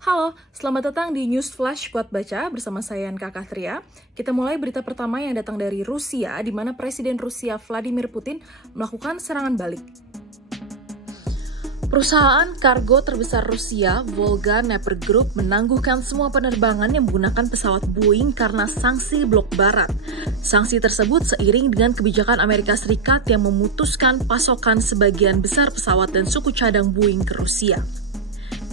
Halo, selamat datang di News Flash Kuat Baca bersama saya Kakak Tria. Kita mulai berita pertama yang datang dari Rusia, di mana Presiden Rusia Vladimir Putin melakukan serangan balik. Perusahaan kargo terbesar Rusia, Volga Nepper Group, menangguhkan semua penerbangan yang menggunakan pesawat Boeing karena sanksi blok barat. Sanksi tersebut seiring dengan kebijakan Amerika Serikat yang memutuskan pasokan sebagian besar pesawat dan suku cadang Boeing ke Rusia.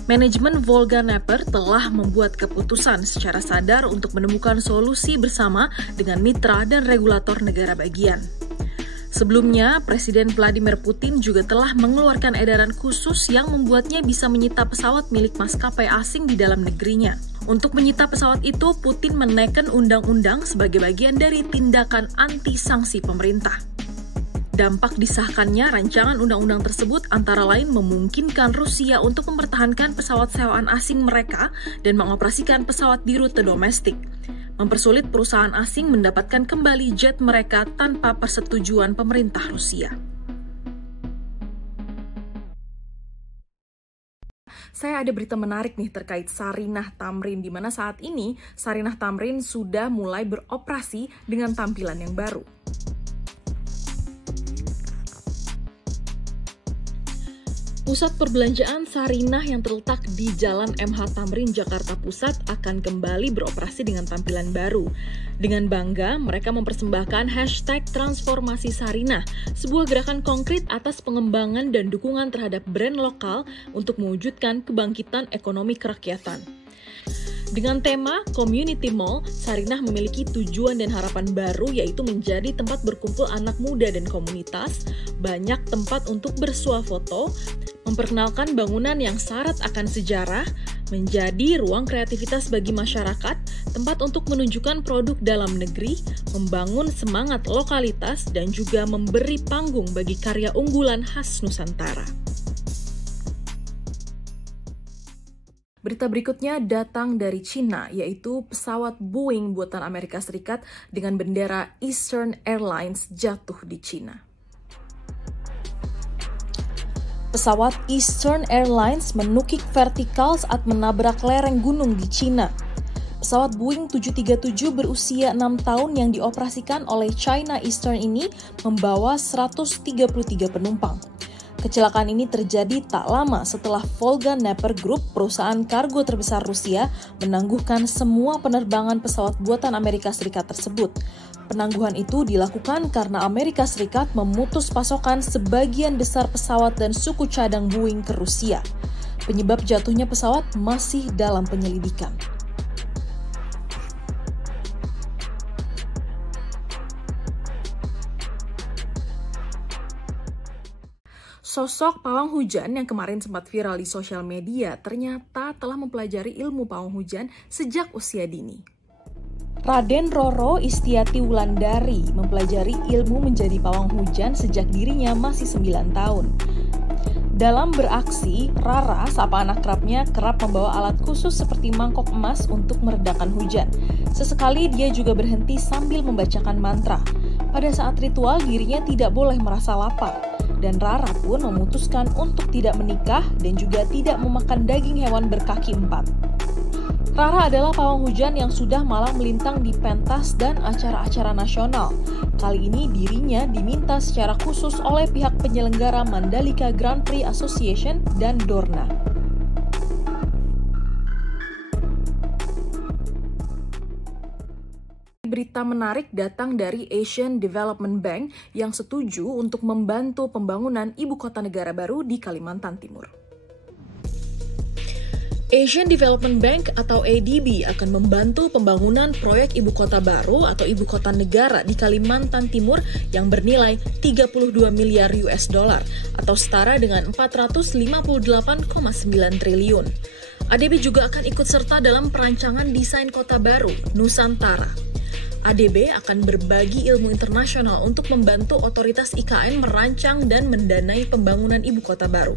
Manajemen Volga Nepper telah membuat keputusan secara sadar untuk menemukan solusi bersama dengan mitra dan regulator negara bagian. Sebelumnya, Presiden Vladimir Putin juga telah mengeluarkan edaran khusus yang membuatnya bisa menyita pesawat milik maskapai asing di dalam negerinya. Untuk menyita pesawat itu, Putin menekan undang-undang sebagai bagian dari tindakan anti-sanksi pemerintah. Dampak disahkannya rancangan undang-undang tersebut antara lain memungkinkan Rusia untuk mempertahankan pesawat sewaan asing mereka dan mengoperasikan pesawat di rute domestik, mempersulit perusahaan asing mendapatkan kembali jet mereka tanpa persetujuan pemerintah Rusia. Saya ada berita menarik nih terkait Sarinah Tamrin, di mana saat ini Sarinah Tamrin sudah mulai beroperasi dengan tampilan yang baru. Pusat perbelanjaan Sarinah yang terletak di Jalan MH Tamrin, Jakarta Pusat akan kembali beroperasi dengan tampilan baru. Dengan bangga, mereka mempersembahkan hashtag Transformasi Sarinah, sebuah gerakan konkret atas pengembangan dan dukungan terhadap brand lokal untuk mewujudkan kebangkitan ekonomi kerakyatan. Dengan tema Community Mall, Sarinah memiliki tujuan dan harapan baru, yaitu menjadi tempat berkumpul anak muda dan komunitas, banyak tempat untuk bersuah foto, memperkenalkan bangunan yang syarat akan sejarah, menjadi ruang kreativitas bagi masyarakat, tempat untuk menunjukkan produk dalam negeri, membangun semangat lokalitas, dan juga memberi panggung bagi karya unggulan khas Nusantara. Berita berikutnya datang dari Cina, yaitu pesawat Boeing buatan Amerika Serikat dengan bendera Eastern Airlines jatuh di Cina. Pesawat Eastern Airlines menukik vertikal saat menabrak lereng gunung di Cina. Pesawat Boeing 737 berusia 6 tahun yang dioperasikan oleh China Eastern ini membawa 133 penumpang. Kecelakaan ini terjadi tak lama setelah Volga Nepper Group, perusahaan kargo terbesar Rusia, menangguhkan semua penerbangan pesawat buatan Amerika Serikat tersebut. Penangguhan itu dilakukan karena Amerika Serikat memutus pasokan sebagian besar pesawat dan suku cadang Boeing ke Rusia. Penyebab jatuhnya pesawat masih dalam penyelidikan. Sosok pawang hujan yang kemarin sempat viral di sosial media ternyata telah mempelajari ilmu pawang hujan sejak usia dini. Raden Roro Istiati Wulandari mempelajari ilmu menjadi pawang hujan sejak dirinya masih 9 tahun. Dalam beraksi, Rara, sapa anak kerapnya, kerap membawa alat khusus seperti mangkok emas untuk meredakan hujan. Sesekali dia juga berhenti sambil membacakan mantra. Pada saat ritual, dirinya tidak boleh merasa lapar. Dan Rara pun memutuskan untuk tidak menikah dan juga tidak memakan daging hewan berkaki 4. Rara adalah pawang hujan yang sudah malang melintang di pentas dan acara-acara nasional. Kali ini dirinya diminta secara khusus oleh pihak penyelenggara Mandalika Grand Prix Association dan Dorna. Berita menarik datang dari Asian Development Bank yang setuju untuk membantu pembangunan ibu kota negara baru di Kalimantan Timur. Asian Development Bank atau ADB akan membantu pembangunan proyek ibu kota baru atau ibu kota negara di Kalimantan Timur yang bernilai 32 miliar US dollar atau setara dengan 458,9 triliun. ADB juga akan ikut serta dalam perancangan desain kota baru, Nusantara. ADB akan berbagi ilmu internasional untuk membantu otoritas IKN merancang dan mendanai pembangunan ibu kota baru.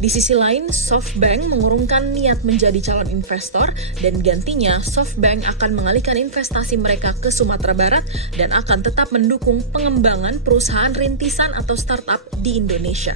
Di sisi lain, SoftBank mengurungkan niat menjadi calon investor dan gantinya SoftBank akan mengalihkan investasi mereka ke Sumatera Barat dan akan tetap mendukung pengembangan perusahaan rintisan atau startup di Indonesia.